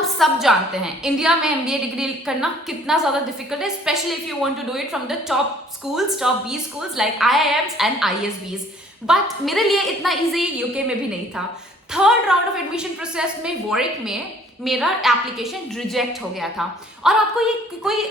हम सब जानते हैं इंडिया में एमबीए डिग्री करना कितना ज्यादा डिफिकल्ट है, specially if you want to do it from the top schools, top B schools like IIMs and ISBs. But मेरे लिए इतना इजी यूके में भी नहीं था। Third round of admission process में वॉरिक में मेरा एप्लीकेशन रिजेक्ट हो गया था, और आपको ये कोई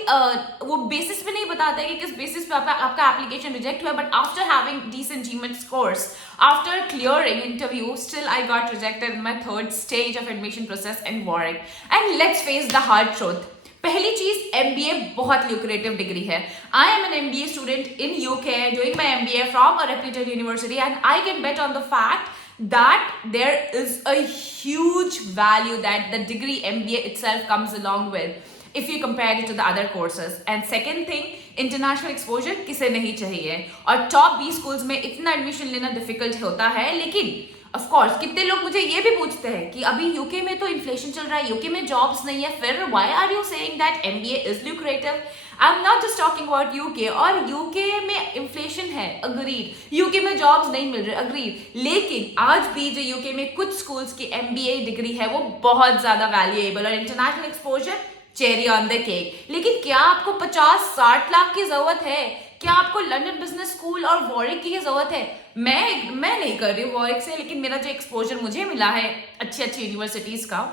वो बेसिस पे नहीं बताता है कि किस बेसिस पे आपका एप्लीकेशन रिजेक्ट हुआ, but after having decent GMAT scores, after clearing interview, still I got rejected in my third stage of admission process in Warwick. And let's face the hard truth. पहली चीज, MBA बहुत lucrative degree है। I am an MBA student in UK doing my MBA from a reputed university, and I can bet on the fact that there is a huge value that the degree MBA itself comes along with if you compare it to the other courses. And second thing, international exposure किसे नहीं चाहिए, और top B schools में इतना admission लेना difficult होता है। लेकिन of course कितने लोग मुझे ये भी पूछते हैं कि अभी यूके में तो इन्फ्लेशन चल रहा है, यूके में जॉब्स नहीं है, फिर why are you saying that MBA is lucrative? I'm not just talking about UK, और UK में इन्फ्लेशन है, अग्रीड, यूके में जॉब्स नहीं मिल रहे, अग्रीड, लेकिन आज भी जो यूके में कुछ स्कूल्स की MBA डिग्री है वो बहुत ज्यादा वैल्यूएबल, और international exposure cherry on the cake. लेकिन क्या आपको 50-60 लाख की जरूरत है? क्या आपको लंदन बिजनेस स्कूल और वॉरिक की जरूरत है? मैं नहीं कर रही हूँ वॉरिक से, लेकिन मेरा जो एक्सपोजर मुझे मिला है अच्छी अच्छी यूनिवर्सिटीज का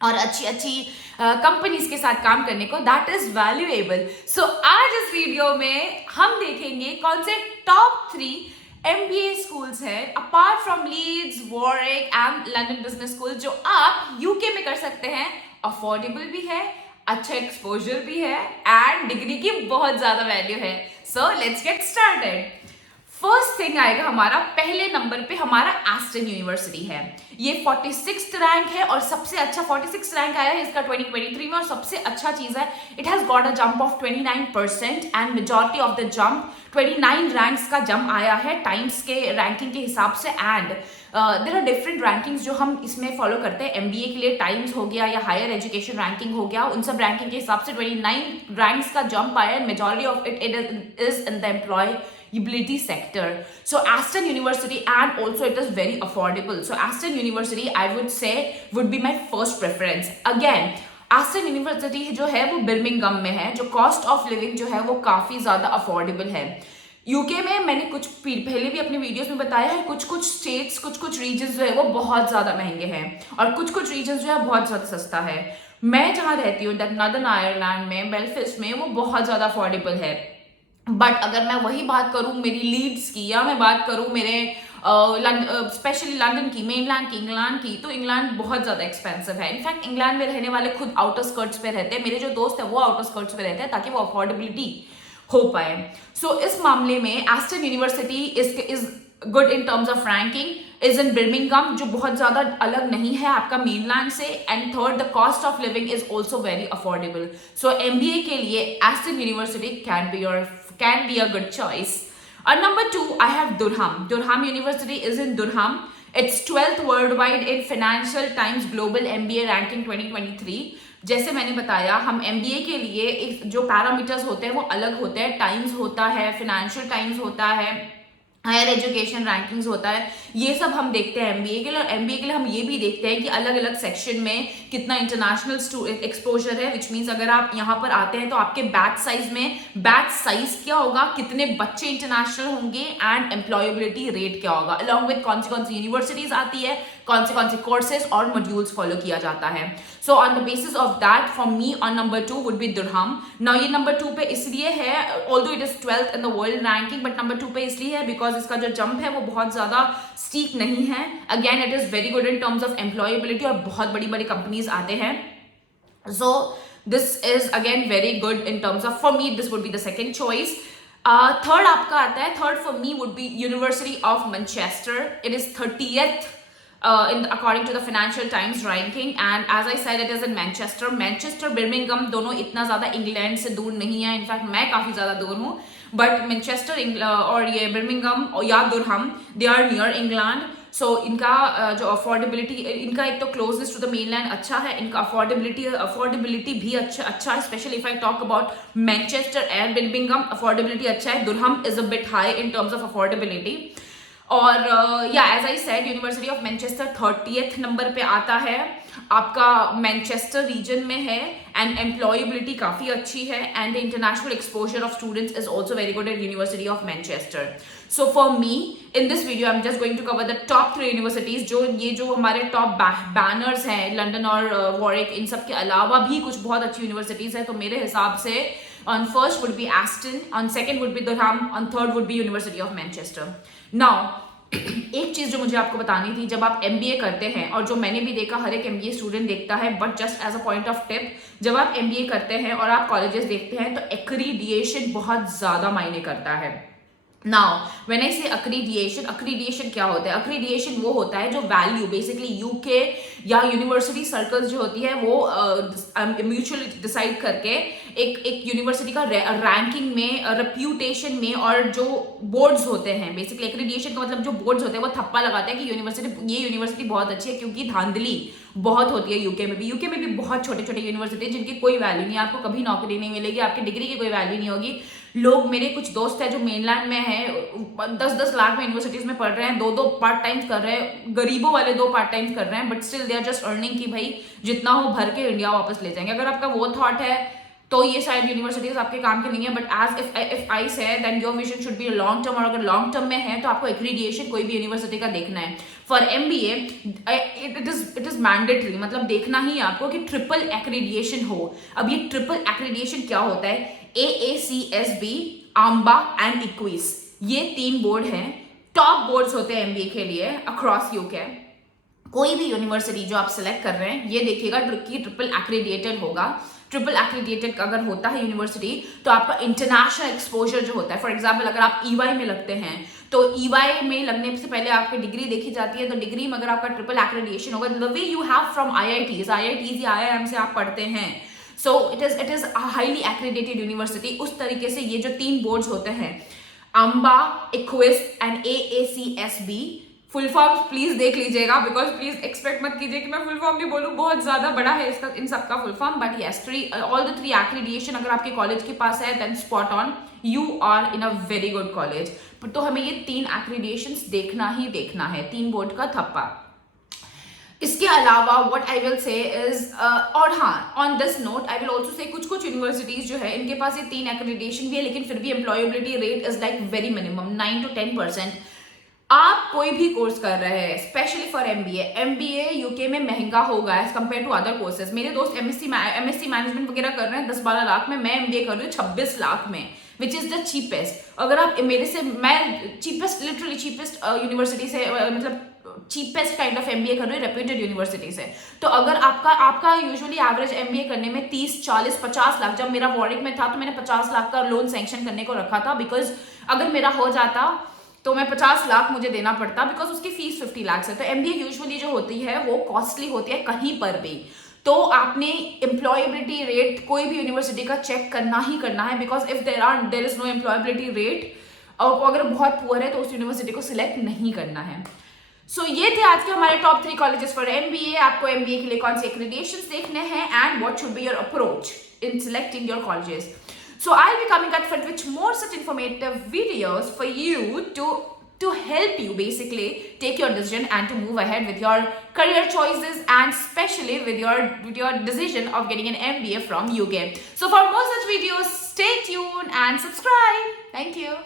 और अच्छी अच्छी कंपनीज के साथ काम करने को, दैट इज वैल्यूएबल। सो आज इस वीडियो में हम देखेंगे कौन से टॉप 3 MBA स्कूल्स हैं apart from Leeds, Warwick and London business school, जो आप यूके में कर सकते हैं, अफोर्डेबल भी है, अच्छा एक्सपोजर भी है, एंड डिग्री की बहुत ज्यादा वैल्यू है। So let's get started. First thing आएगा हमारा, पहले नंबर पे हमारा एस्टन यूनिवर्सिटी है। ये 46th रैंक है, और सबसे अच्छा 46th रैंक आया है इसका 2023 में, और सबसे अच्छा चीज है it has got a jump of 29% and majority of the jump 29 ranks का जंप आया है टाइम्स के रैंकिंग के हिसाब से। And there are different rankings जो हम इसमें फॉलो करते हैं एमबीए के लिए, टाइम्स हो गया या हायर एजुकेशन रैंकिंग हो गया, उन सब रैंकिंग के हिसाब से 29 रैंक्स का जंप आया है। Majority of it is in the employability sector. So Aston University, and also it is very affordable. So Aston University I would say would be my first preference. Again, Aston University जो है वो Birmingham में है, जो cost of living जो है वो काफी ज्यादा अफोर्डेबल है। यूके में मैंने कुछ पहले भी अपने वीडियोस में बताया है, कुछ स्टेट्स, कुछ रीजन्स जो है वो बहुत ज्यादा महंगे हैं, और कुछ रीजन्स जो है बहुत ज्यादा सस्ता है। मैं जहाँ रहती हूँ नॉर्दर्न आयरलैंड में, बेलफास्ट में, वो बहुत ज्यादा अफोर्डेबल है। बट अगर मैं वही बात करूं मेरी लीड्स की, या मैं बात करूं मेरे स्पेशली लंदन की, मेनलैंड की, इंग्लैंड की, तो इंग्लैंड बहुत ज़्यादा एक्सपेंसिव है। इनफैक्ट इंग्लैंड में रहने वाले खुद आउटर स्कर्ट्स पे रहते हैं, मेरे जो दोस्त हैं वो आउटर स्कर्ट्स पे रहते हैं ताकि वो अफोर्डेबिलिटी हो पाए। सो इस मामले में Aston university is good in terms of ranking, is in Birmingham, जो बहुत ज्यादा अलग नहीं है आपका मेनलैंड से, and third the cost of living is also very affordable. So MBA के लिए Aston university can be a good choice. Number 2, I have Durham. Durham University is in Durham. It's 12th worldwide in Financial Times Global MBA Ranking 2023. जैसे मैंने बताया, हम MBA के लिए जो parameters होते हैं वो अलग होते हैं। टाइम्स होता है, फिनेंशियल टाइम्स होता है, हायर एजुकेशन रैंकिंग्स होता है, ये सब हम देखते हैं एमबीए के लिए। और एमबीए के लिए हम ये भी देखते हैं कि अलग अलग सेक्शन में कितना इंटरनेशनल एक्सपोजर है, विच मीन्स अगर आप यहाँ पर आते हैं तो आपके बैच साइज में, बैच साइज क्या होगा, कितने बच्चे इंटरनेशनल होंगे, एंड एम्प्लॉयबिलिटी रेट क्या होगा, अलॉन्ग विद कौन सी यूनिवर्सिटीज आती है, कौन से कोर्सेज और मॉड्यूल्स फॉलो किया जाता है। So on the basis of that for me on number 2 would be दुरहम। Now ये नंबर 2 पे इसलिए है, although it is 12th in the world ranking, but number 2 पे इसलिए है बिकॉज इसका जो जंप है वो बहुत ज्यादा स्टीक नहीं है। Again it is very good in terms of employability, और बहुत बड़ी बड़ी कंपनीज आते हैं। So this is again very good in terms of, for me this would be the second choice. Third आपका आता है, third for me would be university of Manchester. It is 30th according to the Financial Times ranking, and as I said it is in Manchester, Birmingham दोनों इतना ज्यादा England से दूर नहीं है, इनफैक्ट मैं काफी ज्यादा दूर हूँ, बट मैनचेस्टर और ये बर्मिंघम या Durham, they are near England. So इनका जो अफोर्डेबिलिटी, इनका एक तो क्लोजेस्ट टू द मेनलैंड अच्छा है, इनका अफोर्डेबिलिटी भी अच्छा है, specially if I talk about Manchester and Birmingham, affordability अच्छा है। Durham is a bit high in terms of affordability. और या as I said university of Manchester 30th number पे आता है। आपका मैनचेस्टर रीजन में है एंड एम्प्लॉयबिलिटी काफ़ी अच्छी है and the international exposure of students is also very good at university of Manchester. So for me in this video I am just going to cover the top 3 universities, जो हमारे top banners हैं London और Warwick, इन सब के अलावा भी कुछ बहुत अच्छी यूनिवर्सिटीज हैं. तो मेरे हिसाब से on first would be Aston, on second would be Durham, on third would be University of Manchester. Now एक चीज जो मुझे आपको बतानी थी, जब आप MBA करते हैं, और जो मैंने भी देखा हर एक MBA स्टूडेंट देखता है, but just as a point of tip, जब आप MBA करते हैं और आप कॉलेजेस देखते हैं तो एक्रीडिएशन बहुत ज्यादा मायने करता है. नाउ व्हेन आई से अक्रीडिएशन क्या होता है? अक्रीडिएशन वो होता है जो वैल्यू बेसिकली यूके या यूनिवर्सिटी सर्कल्स जो होती है वो म्यूचुअली डिसाइड करके एक यूनिवर्सिटी का रैंकिंग में, रेप्यूटेशन में, और जो बोर्ड्स होते हैं, बेसिकली एक्रीडिएशन का मतलब जो बोर्ड्स होते हैं वो थप्पा लगाते हैं कि ये यूनिवर्सिटी बहुत अच्छी है, क्योंकि धांधली बहुत होती है यूके में भी बहुत छोटे छोटे यूनिवर्सिटी जिनकी कोई वैल्यू नहीं है, आपको कभी नौकरी नहीं मिलेगी, आपकी डिग्री की कोई वैल्यू नहीं होगी. लोग, मेरे कुछ दोस्त हैं जो मेनलैंड में हैं, 10-10 लाख में यूनिवर्सिटीज में पढ़ रहे हैं, 2-2 पार्ट टाइम्स कर रहे हैं, गरीबों वाले 2 पार्ट टाइम्स कर रहे हैं, but still they are just earning कि भाई जितना हो भर के इंडिया वापस ले जाएंगे. अगर आपका वो थॉट है तो ये शायद यूनिवर्सिटीज आपके काम की नहीं है, but as if I say then your vision should be long term, और अगर लॉन्ग टर्म में है तो आपको एक्रीडिएशन कोई भी यूनिवर्सिटी का देखना है. For MBA it is mandatory, मतलब देखना ही आपको कि ट्रिपल एक्रीडिएशन हो. अब ये ट्रिपल एक्रीडिएशन क्या होता है? AACSB, AMBA एंड इक्विस, ये 3 बोर्ड हैं, टॉप बोर्ड्स होते हैं MBA के लिए अक्रॉस यूके. कोई भी यूनिवर्सिटी जो आप सिलेक्ट कर रहे हैं, ये देखिएगा कि ट्रिपल एक्रीडिएटेड होगा. ट्रिपल एक्रीडिएटेड अगर होता है यूनिवर्सिटी तो आपका इंटरनेशनल एक्सपोजर जो होता है, फॉर एग्जाम्पल अगर आप EY में लगते हैं तो EY में लगने से पहले आपकी डिग्री देखी जाती है. तो डिग्री में अगर आपका ट्रिपल एक्रीडिएशन होगा, the way you have from IITs या IIM से आप पढ़ते हैं, so it is highly accredited university. उस तरीके से ये जो 3 बोर्ड्स होते हैं, AMBA, EQUIS and AACSB, full form please देख लीजिएगा, बिकॉज प्लीज एक्सपेक्ट मत कीजिए कि मैं फुल फॉर्म भी बोलूँ, बहुत ज्यादा बड़ा है इसका, इन सबका full form. But yes, all the 3 accreditation अगर आपके कॉलेज के पास है then spot on, you are in a very good college. तो हमें ये 3 एक्रीडिएशंस देखना ही देखना है, 3 बोर्ड का थप्पा. इसके अलावा what I will say is, और हाँ, on this note I will also say कुछ यूनिवर्सिटीज जो है इनके पास ये 3 एक्रीडिएशन भी है, लेकिन फिर भी employability rate is like very minimum 9 to 10%. आप कोई भी कोर्स कर रहे हैं, स्पेशली फॉर MBA यूके में महंगा होगा as compare to other courses. मेरे दोस्त MSc मैनेजमेंट वगैरह कर रहे हैं 10-12 लाख में, मैं MBA कर रही हूँ 26 लाख में, विच इज द चीपेस्ट. अगर आप मैं चीपेस्ट, लिटरली चीपेस्ट यूनिवर्सिटी से, मतलब चीपेस्ट काइंड ऑफ MBA कर रहे हो रेप्यूटेड यूनिवर्सिटी से. तो अगर आपका यूजुअली एवरेज MBA करने में 30, 40, 50 लाख, जब मेरा वॉरिक में था तो मैंने 50 लाख का लोन सैंक्शन करने को रखा था, बिकॉज अगर मेरा हो जाता तो मैं 50 लाख मुझे देना पड़ता, बिकॉज उसकी फीस 50 लाख है. तो MBA यूजुअली जो होती है वो कॉस्टली होती है कहीं पर भी. तो आपने एम्प्लॉयबिलिटी रेट कोई भी यूनिवर्सिटी का चेक करना ही करना है, because if there is no employability rate, और अगर बहुत पुअर है तो उस यूनिवर्सिटी को सिलेक्ट नहीं करना है. सो ये थे आज के हमारे टॉप 3 कॉलेजेस फॉर MBA. आपको MBA के लिए कौन से एक्रीडिएशंस देखने हैं and what should be your approach in selecting your colleges. So I'll be coming up with more such informative videos for you to help you basically take your decision and to move ahead with your career choices, and especially with your decision of getting an MBA from UK. So for more such videos, stay tuned and subscribe. Thank you.